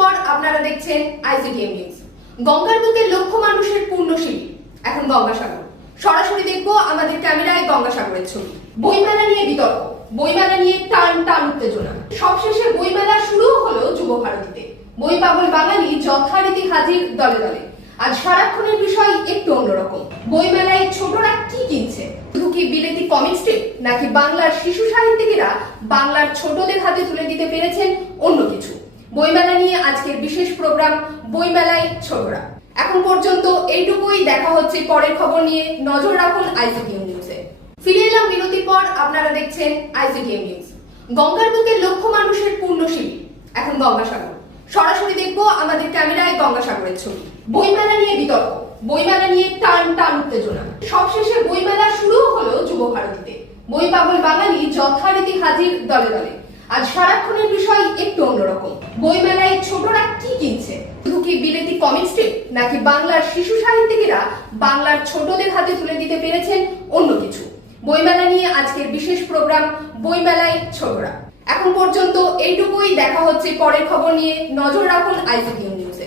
পর আপনারা দেখছেন আইসিটিএম নিউজ। গঙ্গার বুকে লক্ষ মানুষের পূর্ণ শিবির, এখন গঙ্গাসাগর। সরাসরি দেখবো আমাদের ক্যামেরায় গঙ্গাসাগরের ছবি। বইমেলা নিয়ে বিতর্ক, বইমেলা নিয়ে টান টান উত্তেজনা। সবশেষে বইমেলা শুরু হলো যুব ভারতীতে। বই পাগল বাঙালি যথারীতি হাজির দলে দলে। আজ সারাক্ষণের বিষয় একটু অন্যরকম। বইমেলায় ছোটরা কি কিনছে? শুধু কি বিলেতি কমিক স্ট্রিপ, নাকি বাংলার শিশু সাহিত্যিকেরা বাংলার ছোটদের হাতে তুলে দিতে পেরেছেন অন্য কিছু? বইমেলা নিয়ে আজকের বিশেষ প্রোগ্রাম বইমেলায় ছোটরা। এখন পর্যন্ত এইটুকুই, দেখা হচ্ছে পরের খবর নিয়ে। নজর রাখুন আইসিটিএম নিউজে। ফিরে এলাম বিরতির পর, আপনারা দেখছেন আইসিটিএম নিউজ। গঙ্গার বুকে লক্ষ মানুষের পূর্ণ শিবির, এখন গঙ্গাসাগর। সরাসরি দেখবো আমাদের ক্যামেরায় গঙ্গাসাগরের ছবি। বইমেলা নিয়ে বিতর্ক, বইমেলা নিয়ে টান টান উত্তেজনা। সবশেষে বইমেলা শুরু হলো যুব ভারতীতে। বই পাগল বাঙালি যথারীতি হাজির দলে দলে। আজ সারাক্ষণের বিষয় একটু অন্যরকম। বইমেলায় ছোটরা কি কিনছে? শুধু কি বিলেতি কমিক স্ট্রিপ, নাকি বাংলার শিশু সাহিত্যিকেরা বাংলার ছোটদের হাতে তুলে দিতে পেরেছেন অন্য কিছু? বইমেলা নিয়ে আজকের বিশেষ প্রোগ্রাম বইমেলায় ছোটরা। এখন পর্যন্ত এইটুকুই, দেখা হচ্ছে পরের খবর নিয়ে। নজর রাখুন আইসিটিএম নিউজে।